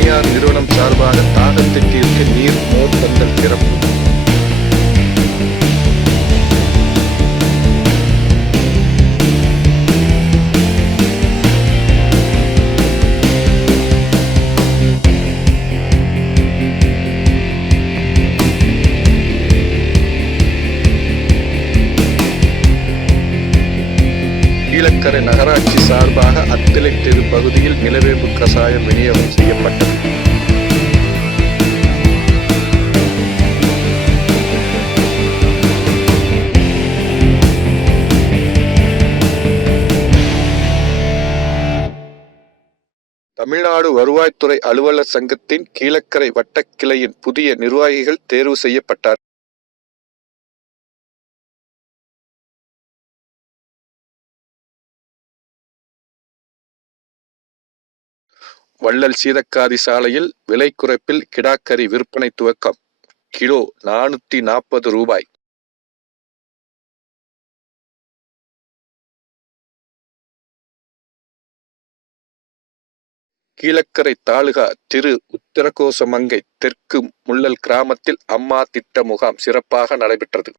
தனியார் நிறுவனம் சார்பாக தாகத்தை தீர்க்க நீர் மோர் பந்தல் கீழக்கரை நகராட்சி சார்பாக அத்திலை தெரு பகுதியில் நிலவேம்பு கசாயம் விநியோகம் செய்யப்பட்டது. தமிழ்நாடு வருவாய்த்துறை அலுவலர் சங்கத்தின் கீழக்கரை வட்டக் கிளையின் புதிய நிர்வாகிகள் தேர்வு செய்யப்பட்டார். வள்ளல் சீதக்காதி சாலையில் விலை குறைப்பில் கிடாக்கறி விற்பனை துவக்கம். கிலோ நானூத்தி நாற்பது ரூபாய். கீழக்கரை தாலுகா திரு உத்தரகோசமங்கை தெற்கு முள்ளல் கிராமத்தில் அம்மா திட்ட முகாம் சிறப்பாக நடைபெற்றது.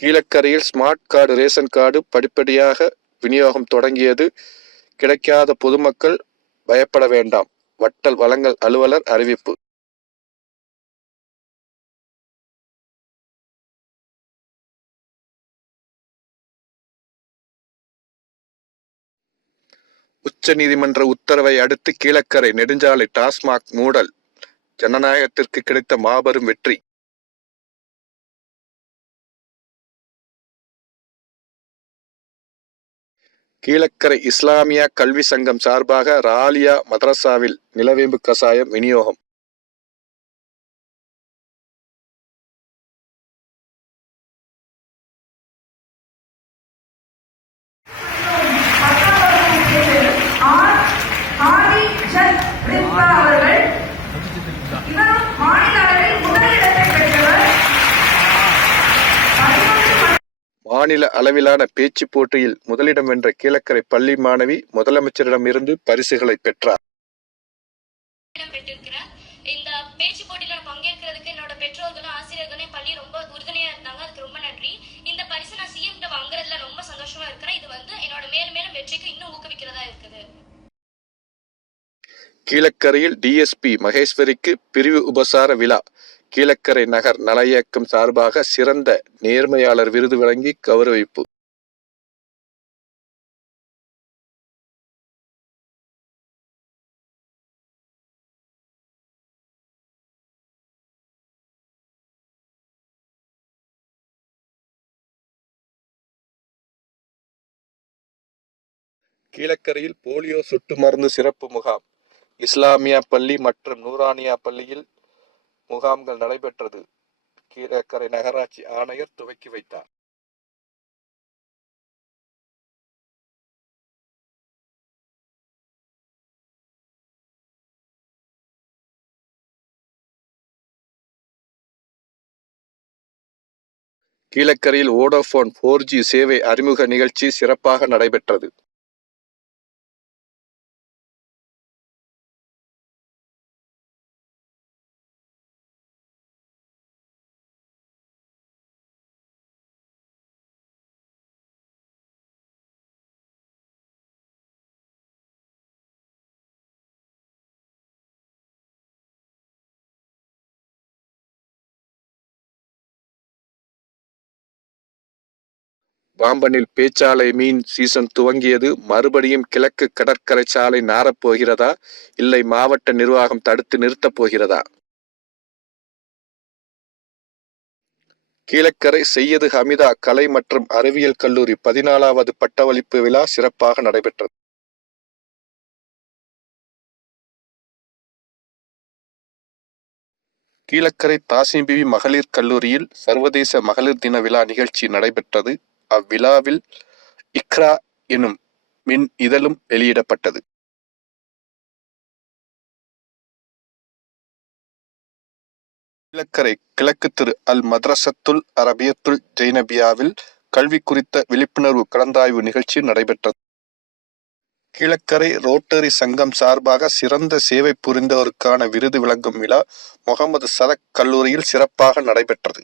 கீழக்கரையில் ஸ்மார்ட் கார்டு ரேஷன் கார்டு படிப்படியாக விநியோகம் தொடங்கியது. கிடைக்காத பொதுமக்கள் பயப்பட வேண்டாம். வட்டல் வழங்கல் அலுவலர் அறிவிப்பு. உச்சநீதிமன்ற உத்தரவை அடுத்து கீழக்கரை நெடுஞ்சாலை டாஸ்மாக் மூடல். ஜனநாயகத்திற்கு கிடைத்த மாபெரும் வெற்றி. கீழக்கரை இஸ்லாமிய கல்வி சங்கம் சார்பாக ராலியா மதரசாவில் நிலவேம்பு கசாயம் விநியோகம். மாநில அளவிலான பேச்சு போட்டியில் முதலிடம் வென்ற கீழக்கரை பள்ளி மாணவி முதலமைச்சரிடமிருந்து பரிசுகளை பெற்றார். இந்த பேச்சு போட்டியில பங்கேற்கிறதுக்கு என்னோட பெற்றோர்களும் ஆசிரியர்களும் பள்ளி ரொம்ப உறுதுணையா இருந்தாங்க. அதுக்கு ரொம்ப நன்றி. இந்த பரிசு நான் சிஎம் கிட்ட வாங்குறதுல ரொம்ப சந்தோஷமா இருக்கிறேன். இது வந்து என்னோட மேலும் மேலும் வெற்றிக்கு இன்னும் ஊக்குவிக்கிறதா இருக்குது. கீழக்கரையில் டிஎஸ்பி மகேஸ்வரிக்கு பிரிவு உபசார விழா. கீழக்கரை நகர் நல இயக்கம் சார்பாக சிறந்த நேர்மையாளர் விருது வழங்கி கௌரவிப்பு. கீழக்கரையில் போலியோ சொட்டு மருந்து சிறப்பு முகாம். இஸ்லாமியா பள்ளி மற்றும் நூரானியா பள்ளியில் முகாம்கள் நடைபெற்றது. கீழக்கரை நகராட்சி ஆணையர் துவக்கி வைத்தார். கீழக்கரையில் ஓடோஃபோன் ஃபோர் ஜி சேவை அறிமுக நிகழ்ச்சி சிறப்பாக நடைபெற்றது. பாம்பனில் பேச்சாலை மீன் சீசன் துவங்கியது. மறுபடியும் கிழக்கு கடற்கரை சாலை நாரப்போகிறதா இல்லை மாவட்ட நிர்வாகம் தடுத்து நிறுத்தப் போகிறதா? கீழக்கரை செய்யது ஹமிதா கலை மற்றும் அறிவியல் கல்லூரி பதினாலாவது பட்டவளிப்பு விழா சிறப்பாக நடைபெற்றது. கீழக்கரை தாசிம்பிவி மகளிர் கல்லூரியில் சர்வதேச மகளிர் தின விழா நிகழ்ச்சி நடைபெற்றது. அவ்விழாவில் இக்ரா எனும் மின் இதழும் வெளியிடப்பட்டது. இலக்கரை கிழக்கு திரு அல் மதரசத்துல் அரபியத்துல் ஜெய்னபியாவில் கல்வி குறித்த விழிப்புணர்வு கலந்தாய்வு நிகழ்ச்சி நடைபெற்றது. கிழக்கரை ரோட்டரி சங்கம் சார்பாக சிறந்த சேவை புரிந்தவருக்கான விருது வழங்கும் விழா முகமது சதக் கல்லூரியில் சிறப்பாக நடைபெற்றது.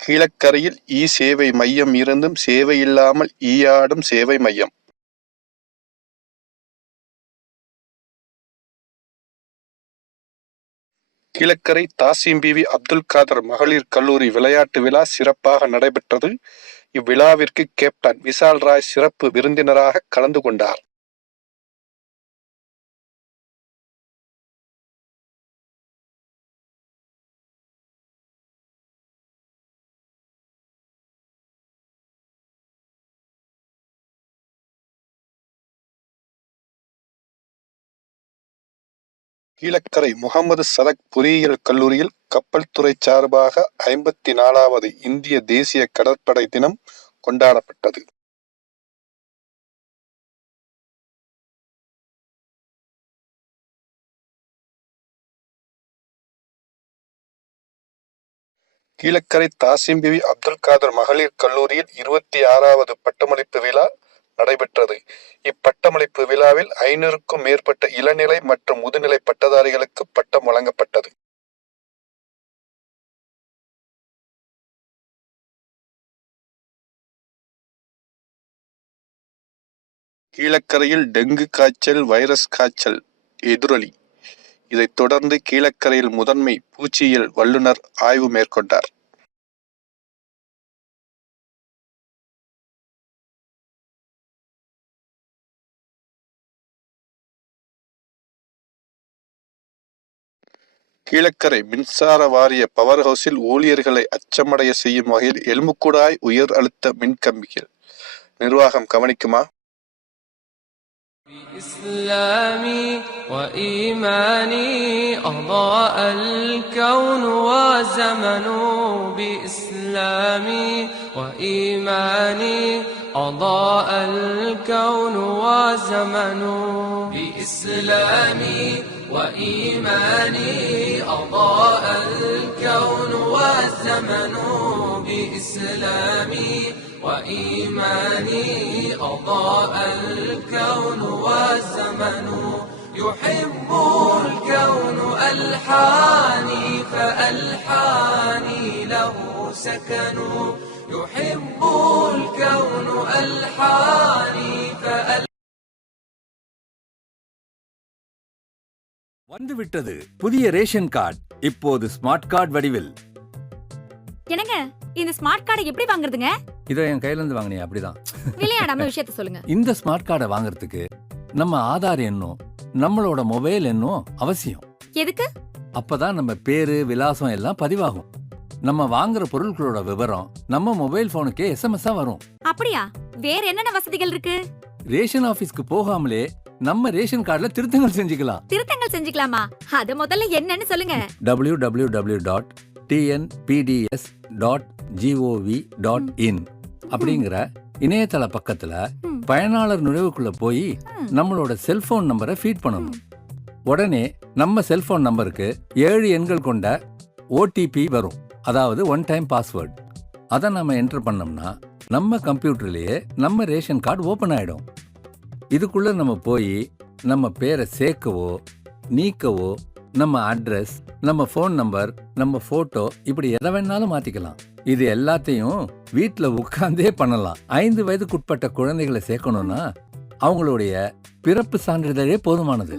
கீழக்கரையில் இ சேவை மையம் இருந்தும் சேவை இல்லாமல் ஈயாடும் சேவை மையம். கீழக்கரை தாசிம் பிவி அப்துல் காதர் மகளிர் கல்லூரி விளையாட்டு விழா சிறப்பாக நடைபெற்றது. இவ்விழாவிற்கு கேப்டன் விஷால் ராய் சிறப்பு விருந்தினராக கலந்து கொண்டார். கீழக்கரை முகமது சதக் பொறியியல் கல்லூரியில் கப்பல் துறை சார்பாக ஐம்பத்தி நாலாவது இந்திய தேசிய கடற்படை தினம் கொண்டாடப்பட்டது. கீழக்கரை தாசிம் பிவி அப்துல் காதர் மகளிர் கல்லூரியில் இருபத்தி ஆறாவது பட்டமளிப்பு விழா நடைபெற்றது. இப்பட்டமளிப்பு விழாவில் ஐநூறுக்கும் மேற்பட்ட இளநிலை மற்றும் முதுநிலை பட்டதாரிகளுக்கு பட்டம் வழங்கப்பட்டது. கீழக்கரையில் டெங்கு காய்ச்சல் வைரஸ் காய்ச்சல் எதிரொலி. இதைத் தொடர்ந்து கீழக்கரையில் முதன்மை பூச்சியியல் வல்லுநர் ஆய்வு மேற்கொண்டார். கீழக்கரை மின்சார வாரிய பவர் ஹவுஸில் ஊழியர்களை அச்சமடைய செய்யும் வகையில் எலும்புக்கூடாய் உயர் அழுத்த மின்கம்பிகள் நிர்வாகம் கவனிக்குமா بإسلامي وإيماني أضاء الكون وزمن بإسلامي وإيماني أضاء الكون وزمن بإسلامي وإيماني أضاء الكون والزمن بإسلامي. وإيماني أضاء الكون والزمن يحب الكون ألحاني فألحاني له سكن. يحب الكون ألحاني வந்துவிட்டது. புதிய ரேஷன் கார்டு இப்போது ஸ்மார்ட் கார்டு வடிவில். என்னங்க இந்த ஸ்மார்ட் கார்டை எப்படி வாங்குறதுங்க? இதை என் கையில இருந்து வாங்கினேன் அப்படிதான். விளையாடாம விஷயத்த சொல்லுங்க. இந்த ஸ்மார்ட் கார்டை வாங்குறதுக்கு நம்ம ஆதார் எண்ணும் நம்மளோட மொபைல் எண்ணும் அவசியம். எதுக்கு? அப்பதான் நம்ம பேரு விலாசம் எல்லாம் பதிவாகும். நம்ம வாங்குற பொருட்களோட விவரம் நம்ம மொபைல் போனுக்கே எஸ்எம்எஸ்ஸா வரும். அப்படியா? வேற என்னென்ன வசதிகள் இருக்கு? ரேஷன் ஆபீஸ்க்கு போகாமலே நம்ம ரேஷன் கார்டுல திருத்தங்கள் செஞ்சுக்கலாம். திருத்தங்கள் செஞ்சுக்கலாமா? அத முதல்ல என்னன்னு சொல்லுங்க. W W W dot TNPDS dot gov dot in அப்படிங்கிற இணையதள பக்கத்துல. பயனாளர் நுழைவுக்குள்ள போய். நம்மளோட செல்போன் நம்பரை ஃபீட் பண்ணணும். உடனே நம்ம செல்போன் நம்பருக்கு ஏழு எண்கள் கொண்ட ஓடிபி வரும். அதாவது ஒன் டைம் பாஸ்வேர்ட் அதை நம்ம என்டர் பண்ணோம்னா நம்ம கம்ப்யூட்டர்லயே நம்ம ரேஷன் கார்டு ஓபன் ஆயிடும். இதுக்குள்ள நம்ம போய் நம்ம பேரை சேர்க்கவோ நீக்கவோ நம்ம அட்ரஸ் நம்ம ஃபோன் நம்பர் நம்ம போட்டோ இப்படி எதை வேணாலும் மாத்திக்கலாம். இது எல்லாத்தையும் வீட்ல உட்கார்ந்தே பண்ணலாம். ஐந்து வயதுக்குட்பட்ட குழந்தைகளை சேர்க்கணும்னா அவங்களுடைய பிறப்பு சான்றிதழே போதுமானது.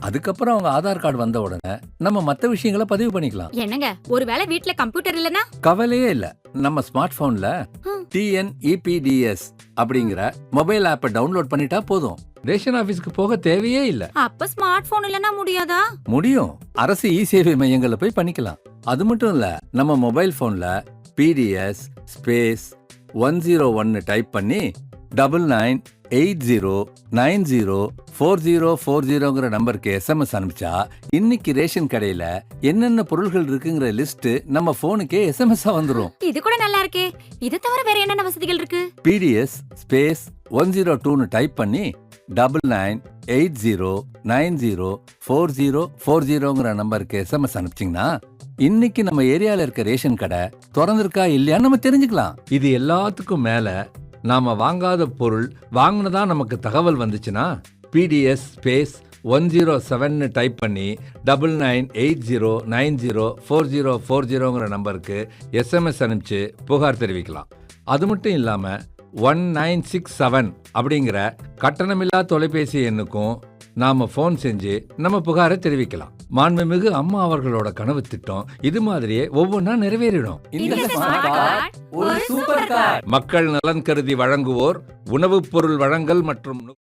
அதுக்கப்புறம் அவங்க ஆதார் கார்டு வந்த உடனே நம்ம மத்த விஷயங்களை பதிவு பண்ணிக்கலாம். என்னங்க? ஒருவேளை வீட்ல கம்ப்யூட்டர் இல்லனா கவலையே இல்ல. நம்ம ஸ்மார்ட் போன்ல. டிஎன்இபிடிஎஸ் அப்படிங்கிற மொபைல் ஆப்பை டவுன்லோட் பண்ணிட்டா போதும். ரேஷன் ஆபீஸ்க்கு போக தேவையே இல்ல. அப்ப ஸ்மார்ட் போன் இல்லனா முடியாதா? முடியும். அரசு இ சேவை மையங்கள்ல போய் பண்ணிக்கலாம். அது மட்டும் இல்ல நம்ம மொபைல் போன்ல பிடிஎஸ் ஸ்பேஸ் ஒன் ஜீரோ ஒன்னு டைப் பண்ணி double nine eight zero nine zero four zero four ஜீரோங்கிற நம்பருக்கு எஸ்எம்எஸ் அனுப்பிச்சா இன்னைக்கு ரேஷன் கடையில என்னென்ன பொருள்கள் இருக்குங்கிற லிஸ்ட் நம்ம போனுக்கே எஸ்எம்எஸ் வந்துரும். இது கூட நல்லா இருக்கே. இது தவிர வேற என்னென்ன வசதிகள் இருக்கு? பிடிஎஸ் ஸ்பேஸ் ஒன் ஜீரோ டூன்னு டைப் பண்ணி double nine eight zero nine zero four zero four ஜீரோங்கிற நம்பருக்கு எஸ்எம்எஸ் அனுப்பிச்சிங்கன்னா இன்னைக்கு நம்ம ஏரியால இருக்க ரேஷன் கடை திறந்திருக்கா இல்லையான்னு நம்ம தெரிஞ்சுக்கலாம். இது எல்லாத்துக்கும் மேல நாம வாங்காத பொருள் வாங்கினதா நமக்கு தகவல் வந்துச்சுன்னா பிடிஎஸ் ஸ்பேஸ் ஒன் ஜீரோ செவன்னு டைப் பண்ணி double nine eight zero nine zero four zero four ஜீரோங்கிற நம்பருக்கு எஸ்எம்எஸ் அனுப்பிச்சு புகார் தெரிவிக்கலாம். அது மட்டும் இல்லாமல் ஒன் நைன் சிக்ஸ் செவன் அப்படிங்கிற கட்டணமில்லா தொலைபேசி எண்ணுக்கும் நாம ஃபோன் செஞ்சு நம்ம புகாரை தெரிவிக்கலாம். மாண்புமிகு அம்மா அவர்களோட கனவு திட்டம் இது மாதிரியே ஒவ்வொன்றா நிறைவேறிடும். மக்கள் நலன் கருதி வழங்குவோர் உணவுப் பொருள் வழங்கல் மற்றும்